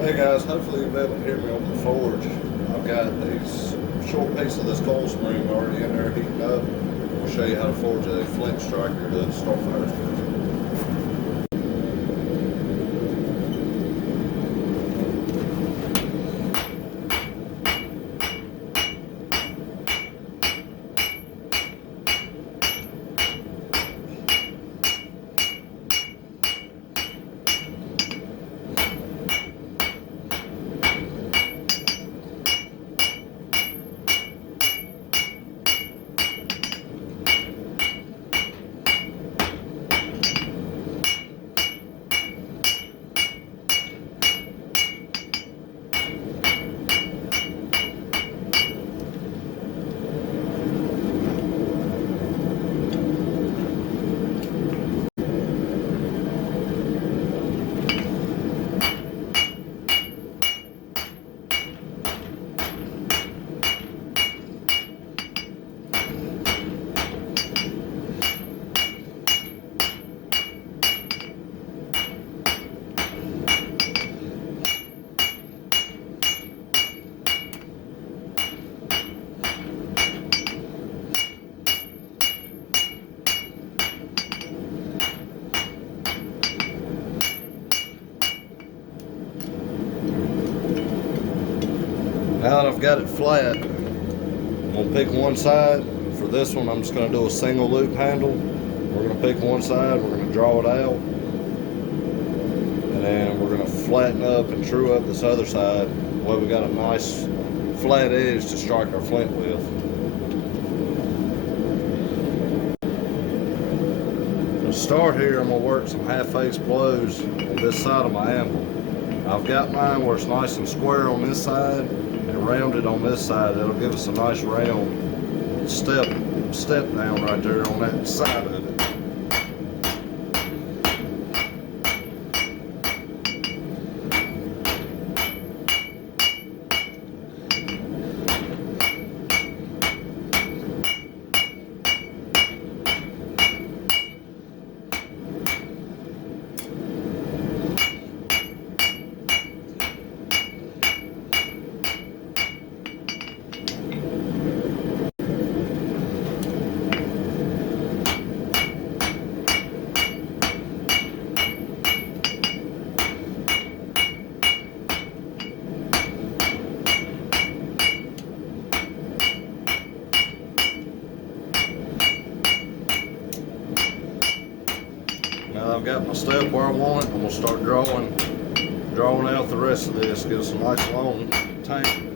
Hey guys, hopefully you'll be able to hear me over the forge. I've got these short piece of this coil spring already in there heating up. I'll show you how to forge a flint striker to start fire starter. Now that I've got it flat, I'm going to pick one side. For this one, I'm just going to do a single loop handle. We're going to pick one side, we're going to draw it out, and then we're going to flatten up and true up this other side. That way we got a nice flat edge to strike our flint with. To start here, I'm going to work some half-face blows on this side of my anvil. I've got mine where it's nice and square on this side and rounded on this side. That'll give us a nice round step down right there on that side of it. Now I've got my step where I want it. I'm gonna start drawing out the rest of this. Get us a nice long tank.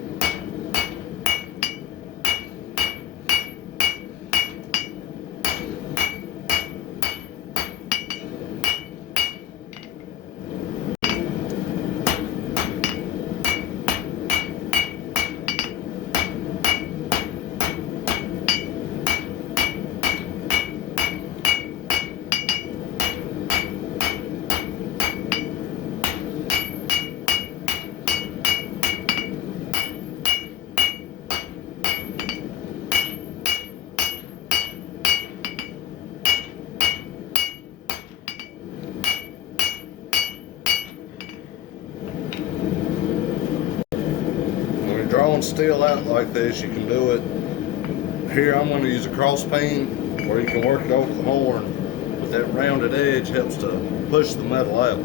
Drawing steel out like this, you can do it. Here I'm going to use a cross peen where you can work it over the horn, but that rounded edge helps to push the metal out.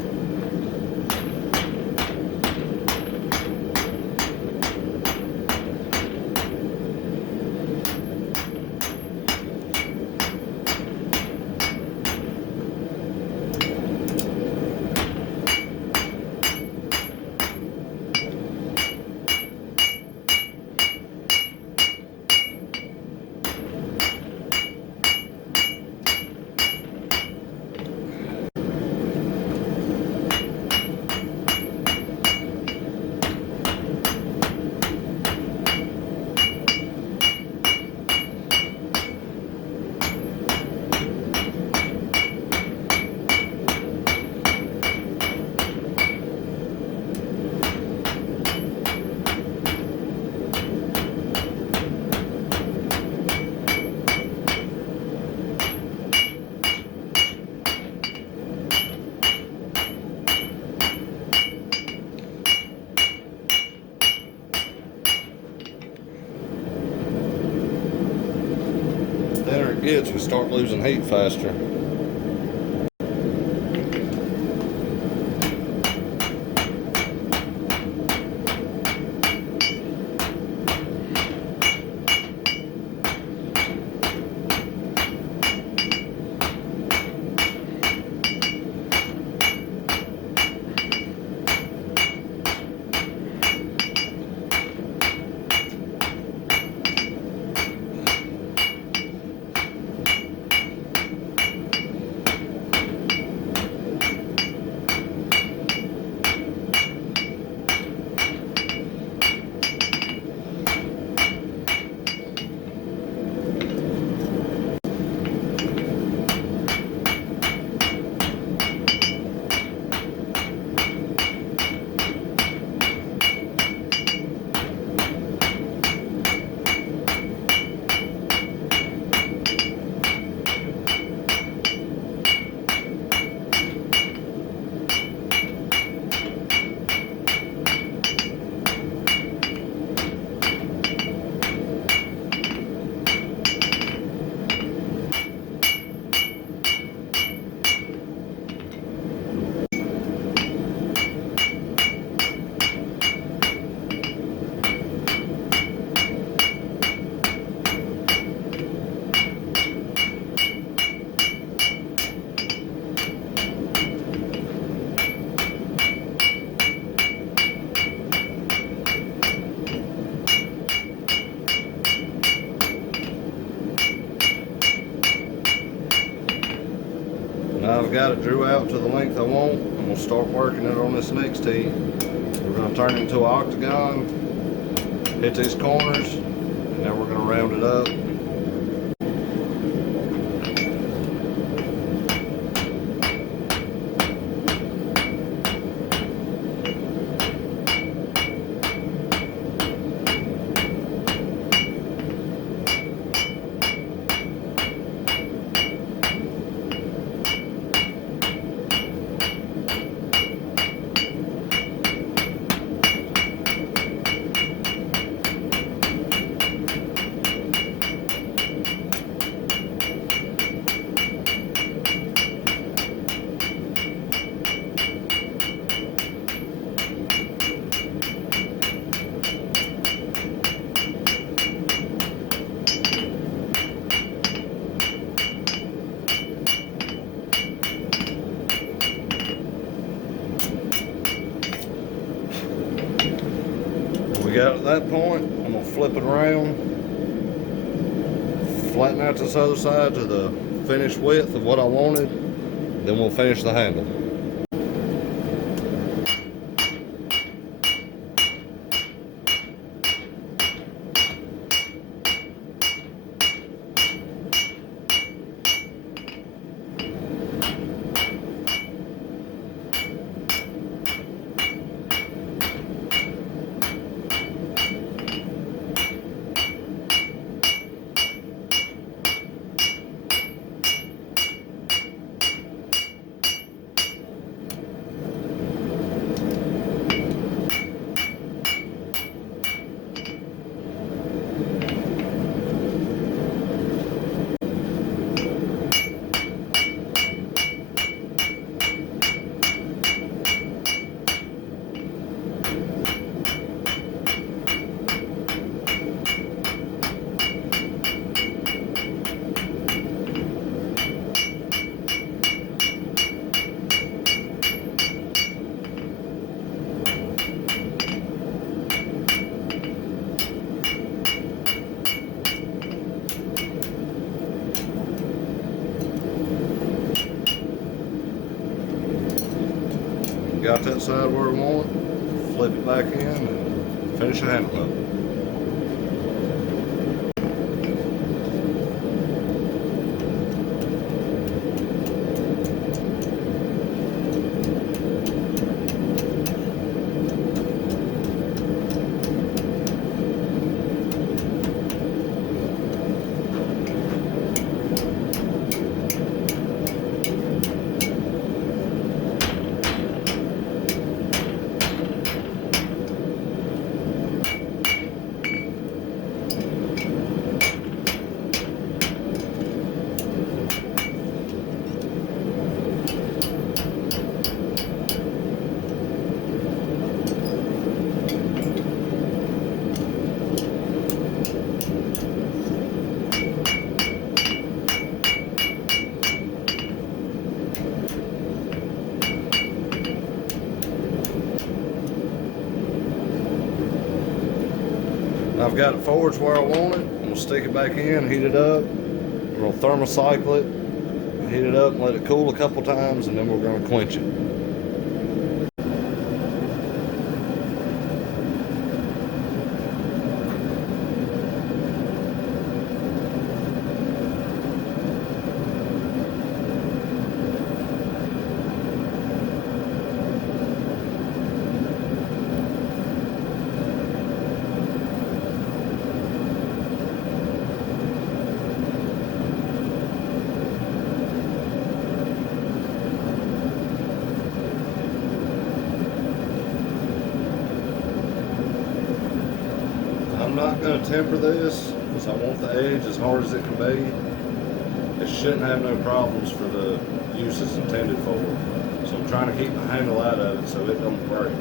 gets, we start losing heat faster. Now I've got it drew out to the length I want. I'm going to start working it on this next tee. We're going to turn it into an octagon, hit these corners, and then we're going to round it up. We got at that point, I'm going to flip it around, flatten out this other side to the finished width of what I wanted, then we'll finish the handle. Got that side where we want it, flip it back in and finish the handle up. I've got it forged where I want it. I'm gonna stick it back in, heat it up. We're gonna thermocycle it, heat it up and let it cool a couple times, and then we're gonna quench it. I'm not going to temper this because I want the edge as hard as it can be. It shouldn't have no problems for the use it's intended for. So I'm trying to keep the handle out of it so it don't break.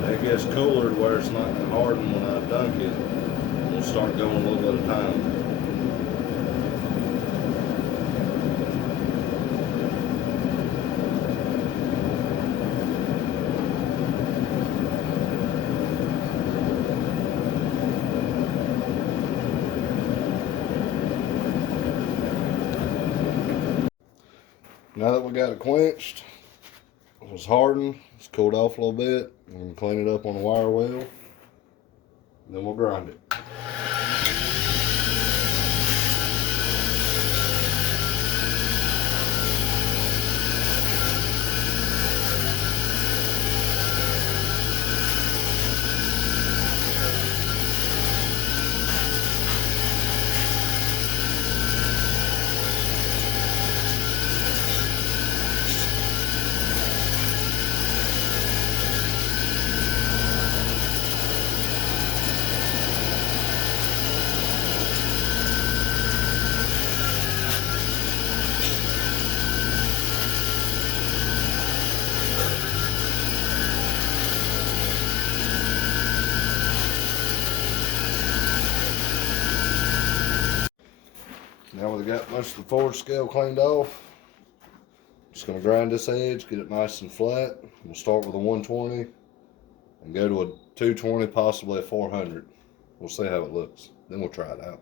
When it gets cooler to where it's not going to harden when I dunk it, we'll start going a little at a time. Now that we got it quenched, it's hardened, it's cooled off a little bit, we're going to clean it up on the wire wheel, then we'll grind it. Now we've got most of the forward scale cleaned off. Just going to grind this edge, get it nice and flat. We'll start with a 120 and go to a 220, possibly a 400. We'll see how it looks. Then we'll try it out.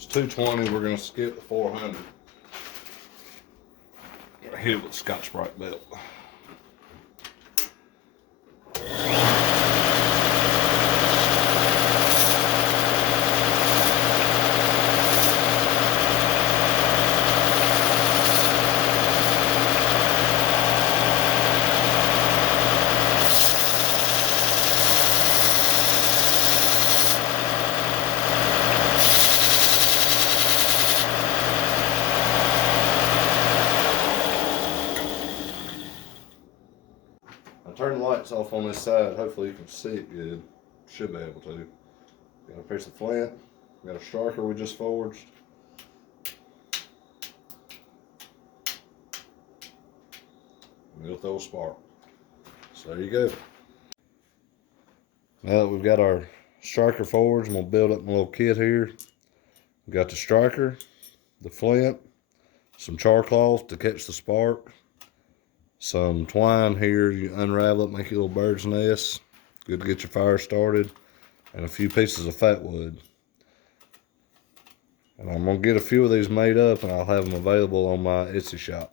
It's 220, we're going to skip the 400. Hit it with a Scotch-Brite belt. Turn the lights off on this side. Hopefully you can see it good. Should be able to. Got a piece of flint. Got a striker we just forged. We'll throw a spark. So there you go. Now that we've got our striker forged, I'm gonna build up my little kit here. We got the striker, the flint, some char cloth to catch the spark, some twine here. You unravel it, make a little bird's nest. Good to get your fire started. And a few pieces of fat wood. And I'm going to get a few of these made up and I'll have them available on my Etsy shop.